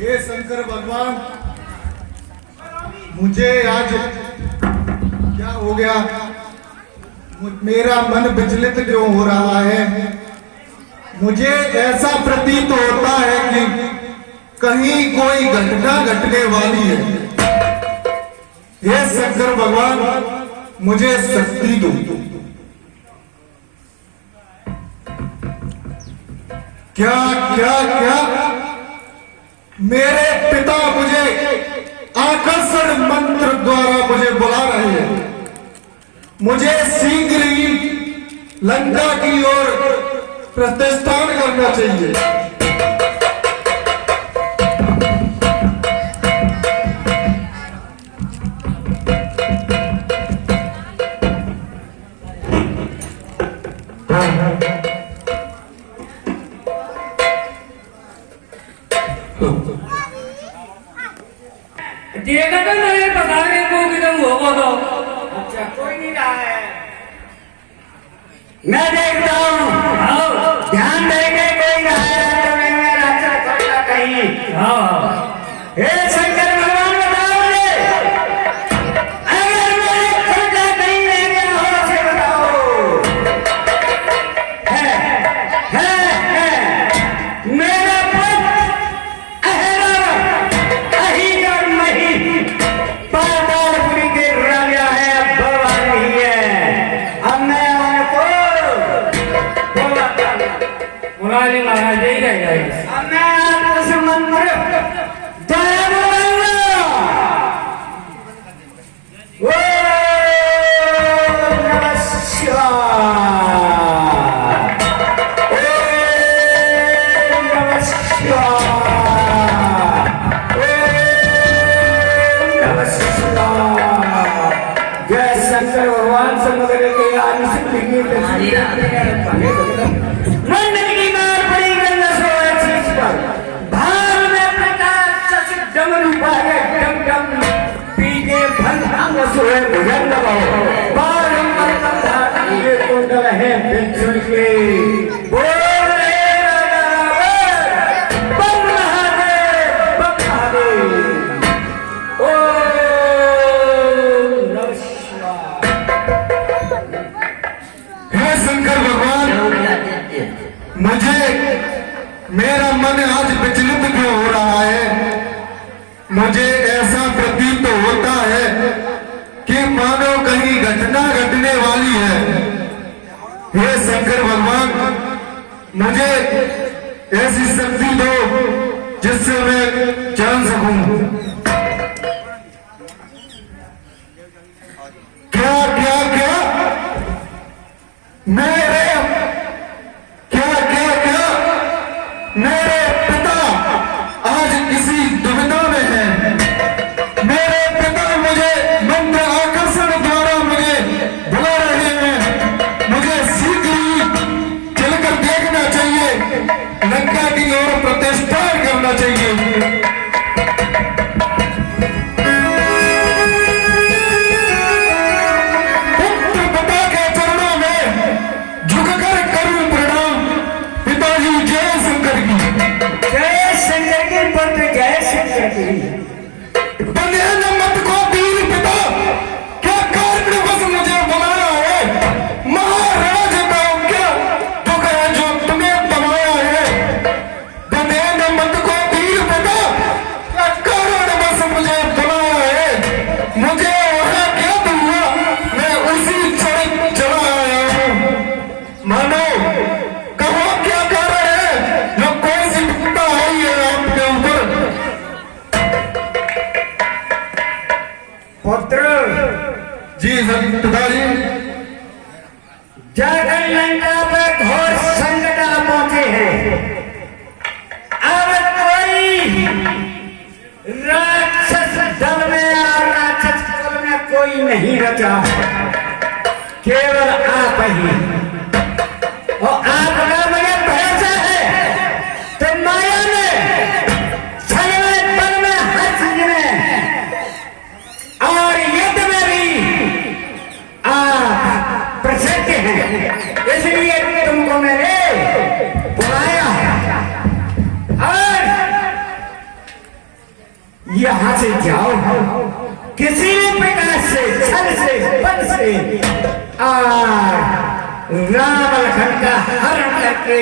हे शंकर भगवान, मुझे आज क्या हो गया? मेरा मन विचलित जो हो रहा है, मुझे ऐसा प्रतीत होता है कि कहीं कोई घटना घटने वाली है। हे शंकर भगवान, मुझे शक्ति दो। क्या क्या क्या मेरे पिता मुझे आकर्षण मंत्र द्वारा मुझे बुला रहे हैं। मुझे शीघ्र ही लंका की ओर प्रस्थान करना चाहिए। देखा तो नहीं पता नहीं को किधर होगा तो अच्छा कोई नहीं रहा है। मैं देखता हूँ ध्यान देके कोई रहा है तो नहीं मैं रास्ता खोलता कहीं। हे शंकर भगवान बताओ मुझे, अगर मैं खोलता कहीं रह गया हो से बताओ। है मेरा पद अहराम अही और मही पातालपुरी के राजा है, बाबा नहीं है। अब मैं आपको मुरारी महाराज यही रहेगा। अब मैं आपको समंदर दया बोलूंगा। ओम नमः शिवाय, ओम नमः शिवाय, ओम नमः शिवाय। जय शंकर भगवान समुद्र के आदि से मंडल की मार पड़ी गंगा सोए शीश पर, भार में प्रकाश से डमरू पाए डम डम, पी के भंग सोए भुजंग बहु, बाल मर्दम धारण ये कुंडल है बिछुड़ के। बोल रे राजा रावण, बम महादेव, बम महादेव। ओम नमः शिवाय। हे शंकर भगवान, मुझे मेरा मन आज विचलित क्यों हो रहा है? मुझे ऐसा प्रतीत होता है कि मानो कहीं घटना घटने वाली है। हे शंकर भगवान, मुझे ऐसी शक्ति दो जिससे मैं जान सकूं। क्या क्या क्या मेरे मेरे पिता आज किसी दुविधा में हैं। मेरे पिता मुझे मंत्र आकर्षण द्वारा मुझे बुला रहे हैं। मुझे शीघ्र ही चलकर देखना चाहिए, लंका की ओर प्रतिष्ठान करना चाहिए। पुत्र पिता के चरणों में झुककर करूं प्रणाम। पिताजी जय शंकर की। जय शंकर की पुत्र जय शंकर की। बंधन मत को वीर पिता, क्या कारण बस मुझे बुलाया है? महाराज का क्या दुख है जो तुम्हें दबाया है? बंधन मत को वीर पिता, क्या कारण बस मुझे बुलाया है? मुझे वहां क्या दूंगा, मैं उसी सड़क चला आया हूँ। मानो कहो क्या कारण है जो कोई सी विपदा आई है आपके ऊपर? पुत्र जी सर पिताजी। जाकर लंका पे घोर संकट आ पहुंचे हैं। अब कोई राक्षस दल में और राक्षस कुल में कोई नहीं रचा, केवल आप ही। और आपका मुझे भरोसा है तो माया में छल में बल में हर चीज में और युद्ध में भी आप प्रसिद्ध हैं, इसलिए तुमको मैंने बुलाया है। और यहाँ से जाओ, किसी भी प्रकार से छल से बल से राम लखन का हरण करके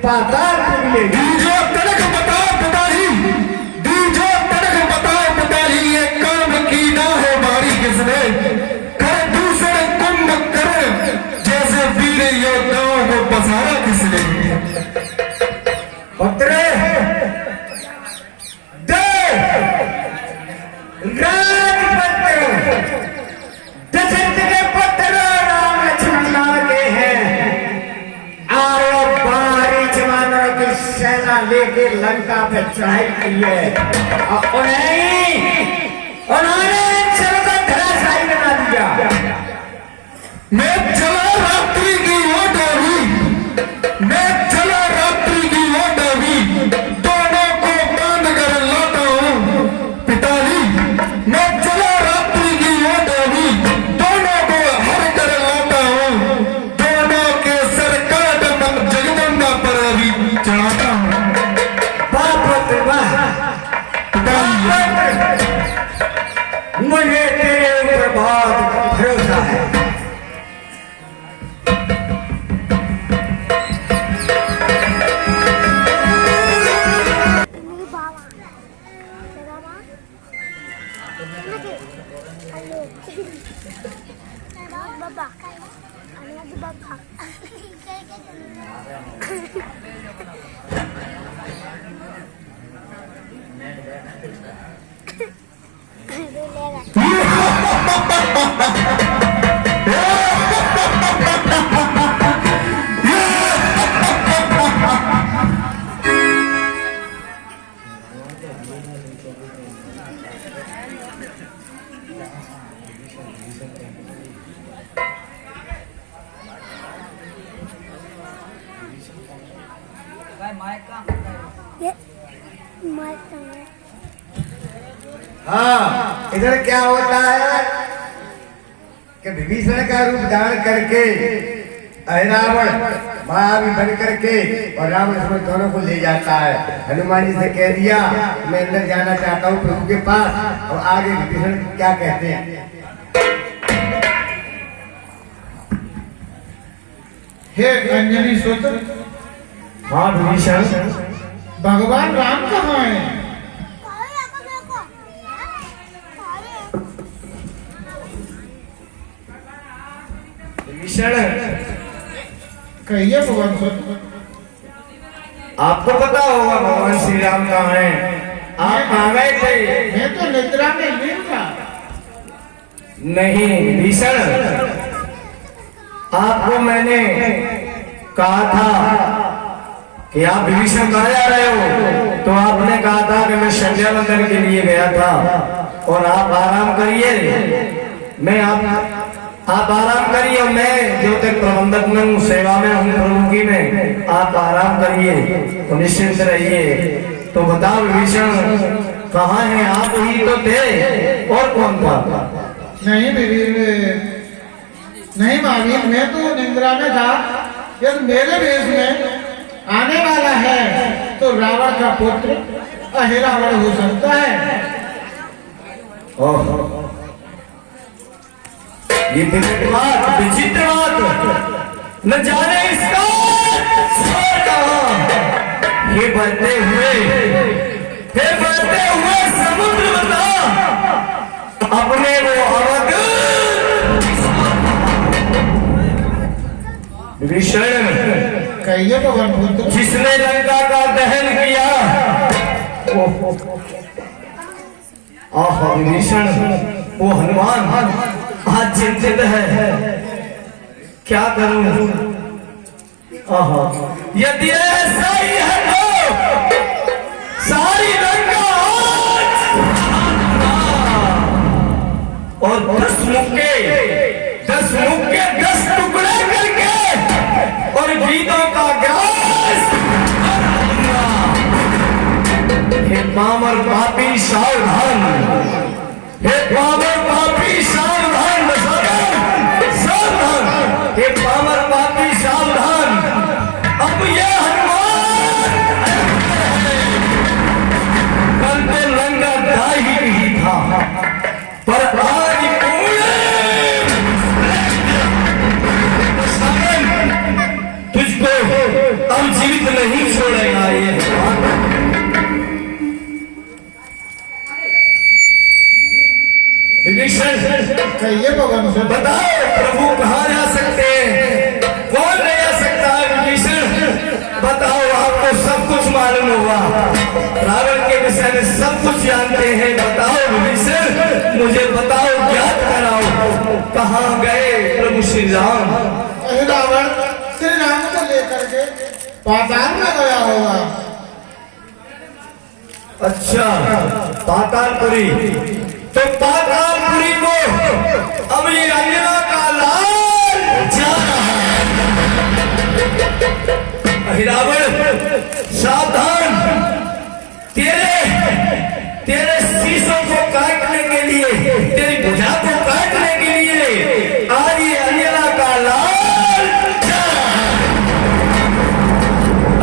पाताल पुर ले दीजो तड़क बताओ पिताजी, दीजो तड़क बताओ पिताजी, ये काम की ना है मारी किसने, कर दूसरे कुंभ कर जैसे वीर योद्धाओं को बसाया किसने। पुत्र दे राजपत्र दशरथ के पुत्र राम लक्ष्मण नाम के हैं। आओ बाहरी जवानों की सेना लेके लंका पे चढ़ाई की है और उन्होंने चलो को धराशायी बना दिया। मैं चला रात्रि की वो डोरी, मैं चला रात्रि की वो डोरी, दोनों को बांध कर लाता हूँ पिताजी। मैं चला रात्रि की वो डोरी, दोनों को हर कर लाता हूँ, दोनों के सर काट जगदम्बा पर अभी चढ़ाता हूँ। पुत्र वाह, मुझे तेरे ऊपर बहुत भरोसा है। Ini bawa. Bawa mah? Lagi. Ayo. Babak. Ano lagi babak? ये मार तंगे। हाँ, इधर क्या होता है कि विभीषण का रूप धारण करके रावण महावी बन करके और राम लक्ष्मण दोनों को ले जाता है। हनुमान जी से कह दिया मैं अंदर जाना चाहता हूँ प्रभु के पास, और आगे विभीषण क्या कहते हैं। हे अंजनी सुत, हाँ विभीषण, भगवान राम कहाँ है? Kali aku देखो। Kali। विभीषण कहिए भगवान सुत। आपको पता होगा भगवान श्री राम कहाँ हैं? आप आ गए थे? मैं तो निद्रा में लीन था। नहीं विभीषण, आपको मैंने कहा था कि आप विभीषण कहाँ जा रहे हो, तो आपने कहा था कि मैं संध्यावंदन के लिए गया था और आप आराम करिए। मैं आप आराम करिए, मैं जो तक प्रबंधक में हूँ, सेवा में हूँ प्रभु की में, आप आराम करिए तो निश्चिंत रहिए। तो बताओ विभीषण कहाँ हैं? आप ही तो थे, और कौन था? नहीं नहीं महावीर, मैं तो निंद्रा में था। यदि मेरे वेश में आने वाला है तो रावण का पुत्र अहिरावण हो सकता है। ओह, ये विचित्र बात, न जाने इसका छोर कहाँ। ये बढ़ते हुए समुद्र बता अपने वो अवध विभीषण, कहिए भगवान पुत्र। जिसने लंका का दहन किया। आहा विभीषण, वो हनुमान आज चिंतित है, क्या करूं? आहा, यदि ऐसा ही है तो सारी लंका आज और 10 मुक्के 10 टुकड़े करके और गीतों का ग्रास। हे पामर पापी सावधान, हे पामर पापी सावधान, सावधान, हे पामर पापी सावधान। अब ये हनुमान कल तो लंका दाई विभीषण कहिए भगवान से बताओ प्रभु कहाँ जा सकते हैं, कौन ले जा सकता है विभीषण? बताओ, आपको सब कुछ मालूम हुआ, रावण के विषय में सब कुछ जानते हैं। बताओ विभीषण, मुझे बताओ, ज्ञात कराओ, कहाँ गए प्रभु श्री राम? रावण श्री राम को लेकर के पाताल में गया होगा। अच्छा, पातालपुरी। तो पातालपुरी को अब ये अंजना का लाल जा रहा है। रावण सावधान, तेरे शीशों को काटने के लिए, तेरी भुजा को काटने के लिए आज ये अंजना का लाल जा रहा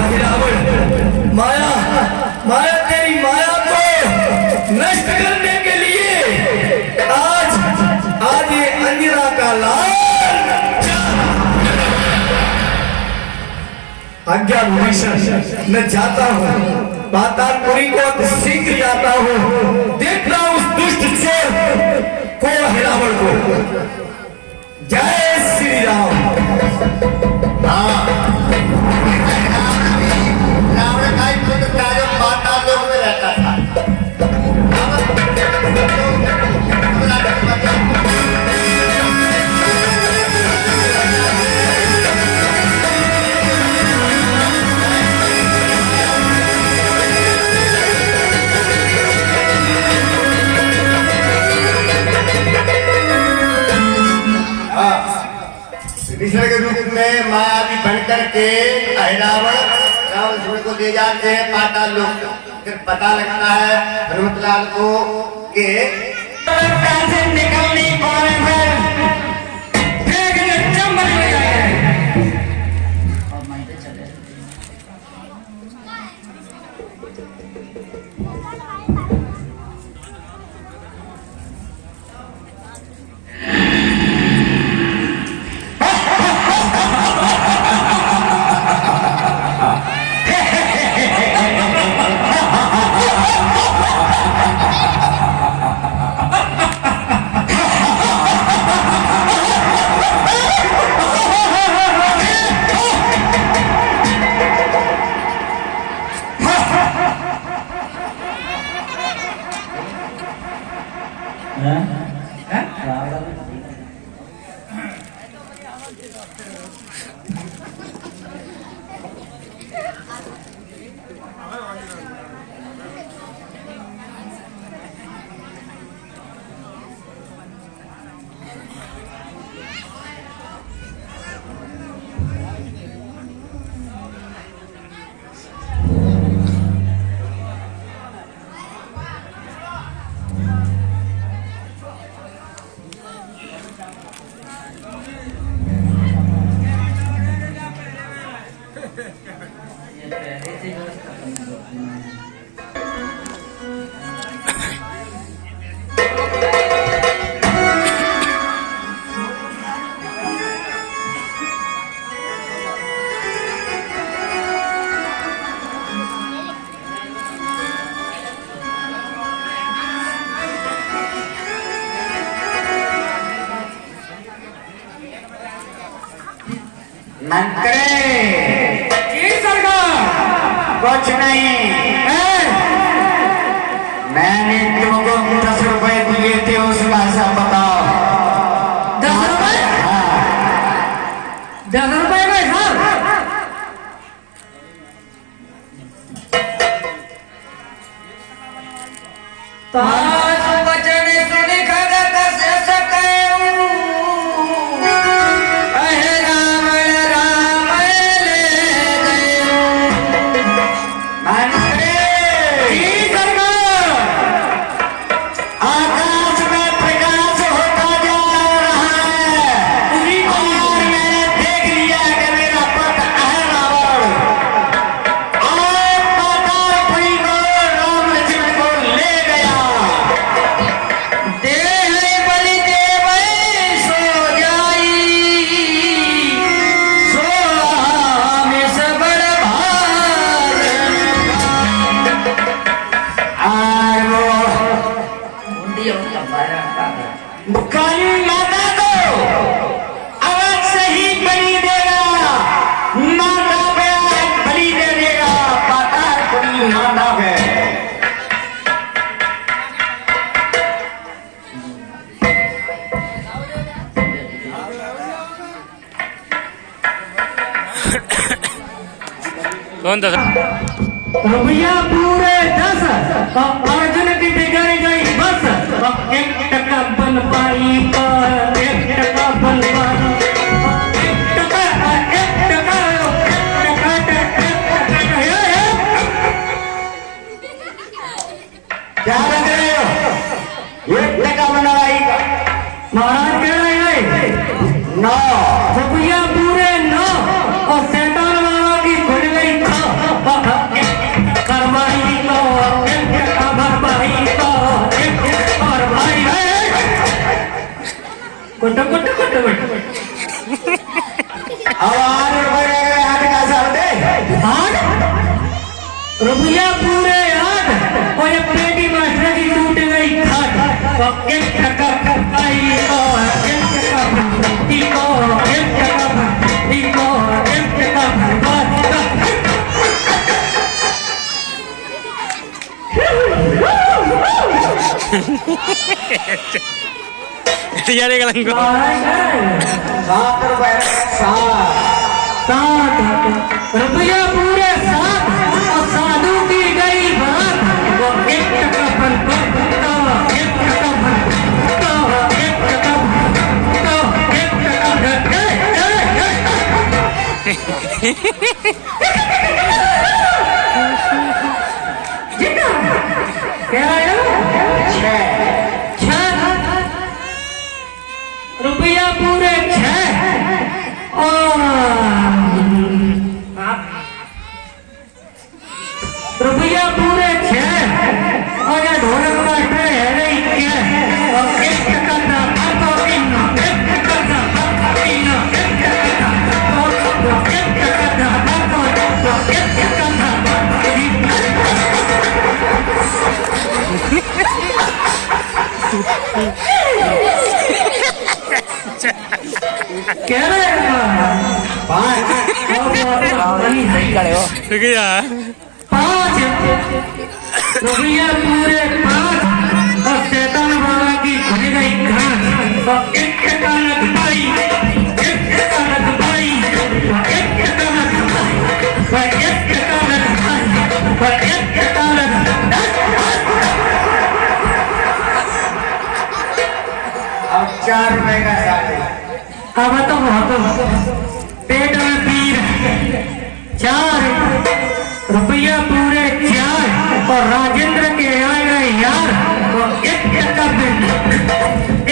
है। रावण माया तेरी माया को नष्ट करने के लिए आज ये अंजना का लाल आज्ञा विभीषण, मैं जाता हूँ पातालपुरी को, शीघ्र जाता हूँ, देखता हूँ उस दुष्ट चोर को, रावण को। जय श्री राम। रावण का एक पुत्र था जो पाताल लोक में रहता था। विभीषण के रूप में मायावी बनकर के रावण को ले जाते हैं पाताल लोक। फिर पता लगता है हनुमतलाल को कि से निकल नहीं पा रहे हैं, चंबल हो जाए। कुछ नहीं, मैंने तुमको 10 रुपए दिए थे, उस भाषा बताओ। 10 रुपए? हाँ। 10 रुपए में घर? पांच वचन सुनी खगत से सकऊं, अहे राम राम ले गयूं। आकाश में प्रकाश होता जा रहा है और मैंने देख लिया कि मेरा पुत्र है रावण और पातालपुरी को राम लक्ष्मण को ले गया। कौन था? रुपया पूरे 10 और अर्जुन की बिगड़ गई बस। 1 टका बन पाई, 1 टका बन पाई, 1 टका, 1 टका, 1 टका, क्या लग रहे हो? 1 टका बनवाई महाराज कह रहे हैं 9 रुपया पूरे 9 और शैतान बाबा की खुल गई करवाई को 1 टका भरपाई को 1 टका और भाई है कुट कुट कुट कुट अब 8 रुपये 8 का सर दे 8 रुपया पूरे 8 और ये पेटी मास्टर की टूट गई खाट और 1 टका भरपाई को 1 टका भरपाई को 1 टका भरपाई को 1 टका भरपाई को। यार एक लंगो 7 रुपये 7 रुपया पूरे 7 और साधु की गई बात वो 1 टका भरपाई को 1 टका भरपाई को 1 टका भरपाई को 1 टका क्या आया 6 रुपया पूरे 6 और रुपया पूरे 6 और ये ढोलक मास्टर है नहीं क्या और 1 टका ना आपको इन्ना 1 टका ना आपको इन्ना 1 टका ना आपको 1 टका ना आपको 1 टका ना कह रहे हैं 5 रुपया पूरे 5 और शैतान बाबा की खुल गई घास और 1 टका नग पाई 1 टका नग पाई 1 टका नग पाई 1 टका नग पाई 1 टका नग अब 4 रुपए का साथ अब तो बहुत पेट में पीर 4 रुपया पूरे 4 और राजेंद्र के आए गए यार वो 1 टका बेंडल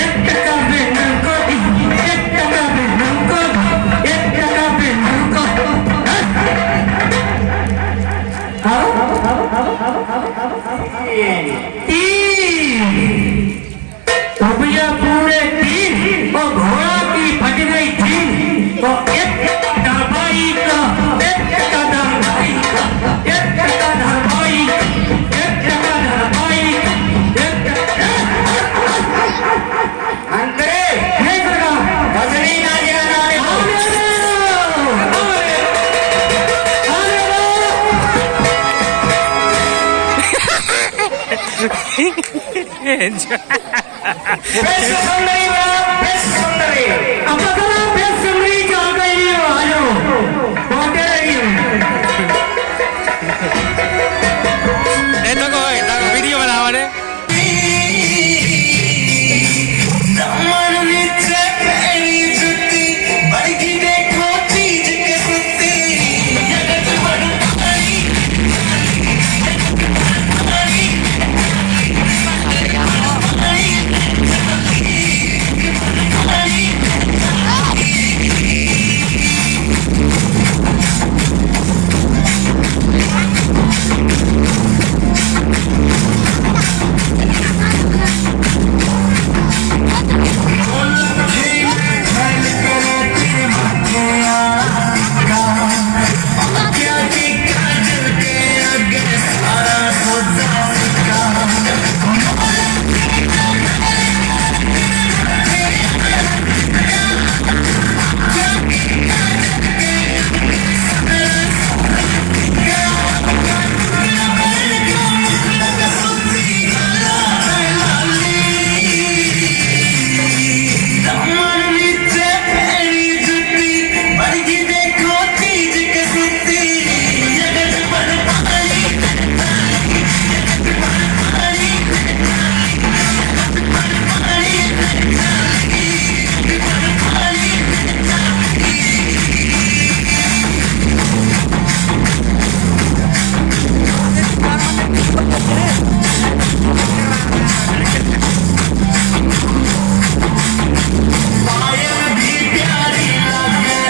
1 टका बेंडल को 1 टका बेंडल को 1 टका बेंडल को रुपया पूरे 3 और घोड़ा की फट गई थी वो 1 टका दरबाई का 1 टका दरबाई का 1 टका दरबाई 1 टका दरबाई 1 टका अंतरे हे सरकार भजनी नाचिया बेस्ट सुंदरी बेस्ट सुंदरी अब बेस्ट सुंदरी